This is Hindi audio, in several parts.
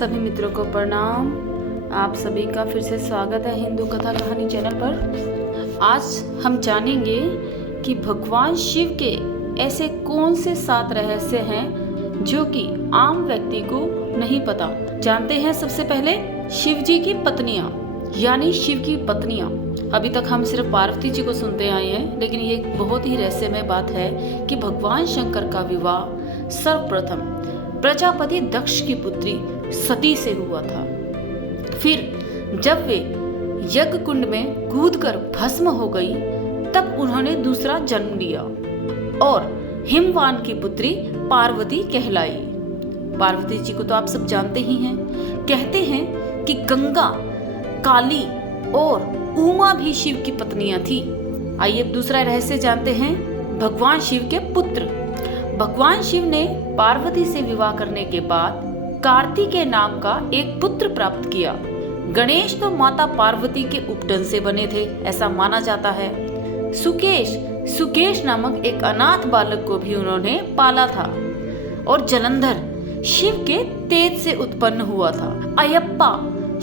सभी मित्रों को प्रणाम। आप सभी का फिर से स्वागत है हिंदू कथा कहानी चैनल पर। आज हम जानेंगे कि भगवान शिव के ऐसे कौन से 7 रहस्य हैं जो कि आम व्यक्ति को नहीं पता। जानते हैं सबसे पहले शिव जी की पत्नियां, यानी शिव की पत्नियां। अभी तक हम सिर्फ पार्वती जी को सुनते आए हैं, लेकिन ये बहुत ही रहस्यमय बात है कि भगवान शंकर का विवाह सर्वप्रथम प्रजापति दक्ष की पुत्री सती से हुआ था। फिर जब वे यज्ञ कुंड में कूदकर भस्म हो गई, तब उन्होंने दूसरा जन्म लिया और हिमवान की पुत्री पार्वती कहलाई। पार्वती जी को तो आप सब जानते ही हैं। कहते हैं कि गंगा, काली और उमा भी शिव की पत्नियां थी। आइए अब दूसरा रहस्य जानते हैं। भगवान शिव के पुत्र। भगवान शिव ने पार्वती से विवाह करने के बाद कार्तिकेय नाम का एक पुत्र प्राप्त किया। गणेश तो माता पार्वती के उपटन से बने थे, ऐसा माना जाता है। सुकेश नामक एक अनाथ बालक को भी उन्होंने पाला था। और जलंधर शिव के तेज से उत्पन्न हुआ था। अयप्पा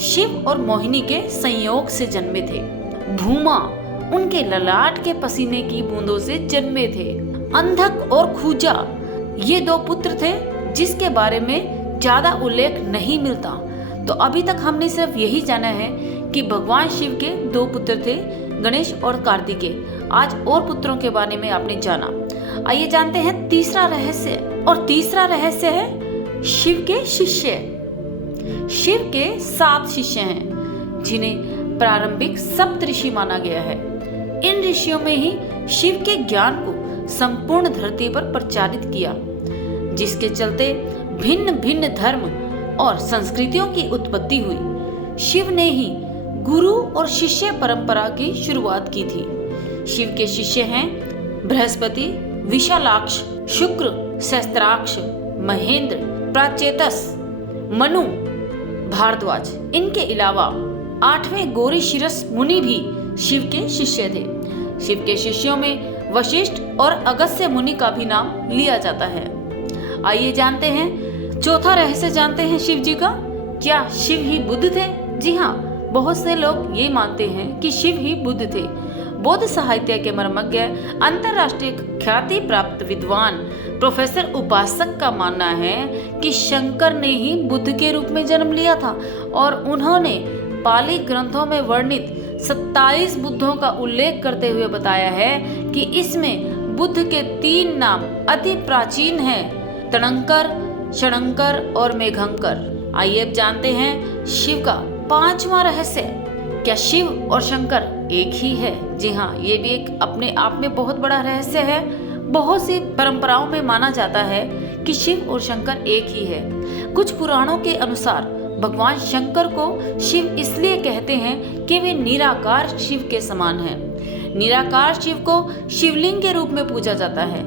शिव और मोहिनी के संयोग से जन्मे थे। भूमा उनके ललाट के पसीने की बूंदों से जन्मे थे। अंधक और खूजा ये 2 पुत्र थे जिसके बारे में ज्यादा उल्लेख नहीं मिलता। तो अभी तक हमने सिर्फ यही जाना है कि भगवान शिव के 2 पुत्र थे, गणेश और कार्तिकेय। आज और पुत्रों के बारे में आपने जाना। आइए जानते हैं तीसरा रहस्य। और तीसरा रहस्य है शिव के शिष्य। शिव के 7 शिष्य हैं जिन्हें प्रारंभिक सप्तऋषि माना गया है। इन ऋषियों में ही शिव के ज्ञान को संपूर्ण धरती पर प्रचारित किया, जिसके चलते भिन्न भिन्न धर्म और संस्कृतियों की उत्पत्ति हुई। शिव ने ही गुरु और शिष्य परंपरा की शुरुआत की थी। शिव के शिष्य हैं बृहस्पति, विशालाक्ष, शुक्र, सहस्त्राक्ष, महेंद्र, प्राचेतस, मनु, भारद्वाज। इनके अलावा 8वें गौरीशिरस मुनि भी शिव के शिष्य थे। शिव के शिष्यों में वशिष्ठ और अगस्त्य मुनि का भी नाम लिया जाता है। आइए जानते हैं चौथा रहस्य जानते हैं शिव जी का। क्या शिव ही बुद्ध थे? जी हाँ, बहुत से लोग ये मानते हैं कि शिव ही बुद्ध थे। बौद्ध साहित्य के मर्मज्ञ, अंतरराष्ट्रीय ख्याति प्राप्त विद्वान प्रोफेसर उपासक का मानना है कि शंकर ने ही बुद्ध के रूप में जन्म लिया था और उन्होंने पाली ग्रंथों में वर्णित 27 बुद्धों का उल्लेख करते हुए बताया है कि इसमें बुद्ध के 3 नाम अति प्राचीन हैं, तणंकर, षणंकर और मेघंकर। आइए अब जानते हैं शिव का 5वां रहस्य। क्या शिव और शंकर एक ही है? जी हाँ, ये भी एक अपने आप में बहुत बड़ा रहस्य है। बहुत सी परंपराओं में माना जाता है कि शिव और शंकर एक ही है। कुछ पुराणों के अनुसार भगवान शंकर को शिव इसलिए कहते हैं कि वे निराकार शिव के समान हैं। निराकार शिव को शिवलिंग के रूप में पूजा जाता है।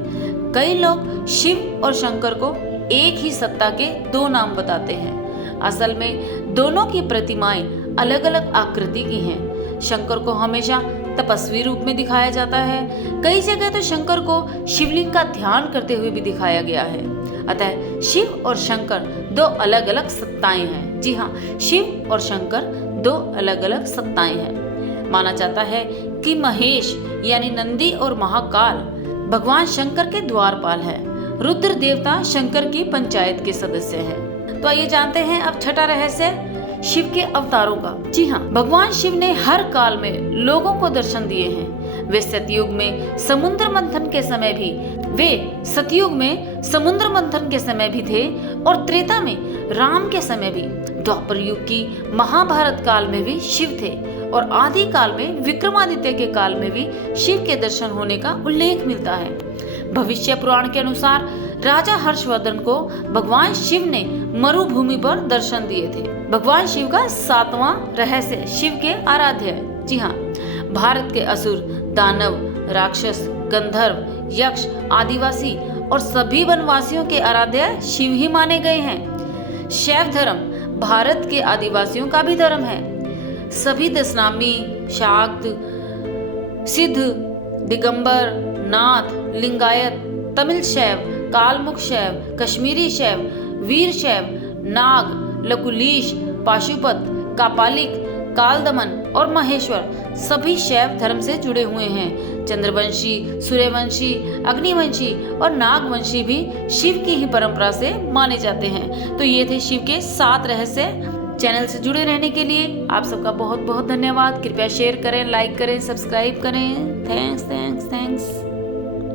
कई लोग शिव और शंकर को एक ही सत्ता के 2 नाम बताते हैं। असल में दोनों की प्रतिमाएं अलग अलग आकृति की हैं। शंकर को हमेशा तपस्वी रूप में दिखाया जाता है। कई जगह तो शंकर को शिवलिंग का ध्यान करते हुए भी दिखाया गया है। अतः शिव और शंकर 2 अलग अलग सत्ताएं हैं। जी हाँ, शिव और शंकर 2 अलग अलग सत्ताएं हैं। माना जाता है कि महेश यानी नंदी और महाकाल भगवान शंकर के द्वारपाल है। रुद्र देवता शंकर की पंचायत के सदस्य हैं। तो आइए जानते हैं अब छठा रहस्य शिव के अवतारों का। जी हाँ, भगवान शिव ने हर काल में लोगों को दर्शन दिए हैं। वे सतयुग में समुद्र मंथन के समय भी थे और त्रेता में राम के समय भी। द्वापर युग की महाभारत काल में भी शिव थे और आदि काल में विक्रमादित्य के काल में भी शिव के दर्शन होने का उल्लेख मिलता है। भविष्य पुराण के अनुसार राजा हर्षवर्धन को भगवान शिव ने मरुभूमि पर दर्शन दिए थे। भगवान शिव का 7वां रहस्य शिव के आराध्य है। जी हाँ, भारत के असुर, दानव, राक्षस, गंधर्व, यक्ष, आदिवासी और सभी वनवासियों के आराध्य शिव ही माने गए हैं। शैव धर्म भारत के आदिवासियों का भी धर्म है। सभी दशनामी, शाक्त, सिद्ध, दिगंबर, नाथ, लिंगायत, तमिल शैव, कालमुख शैव, कश्मीरी शैव, वीर शैव, नाग, लकुलीश, पाशुपत, कापालिक, कालदमन और महेश्वर सभी शैव धर्म से जुड़े हुए हैं। चंद्रवंशी, सूर्यवंशी, अग्निवंशी और नागवंशी भी शिव की ही परंपरा से माने जाते हैं। तो ये थे शिव के 7 रहस्य। चैनल से जुड़े रहने के लिए आप सबका बहुत बहुत धन्यवाद। कृपया शेयर करें, लाइक करें, सब्सक्राइब करें। थैंक्स।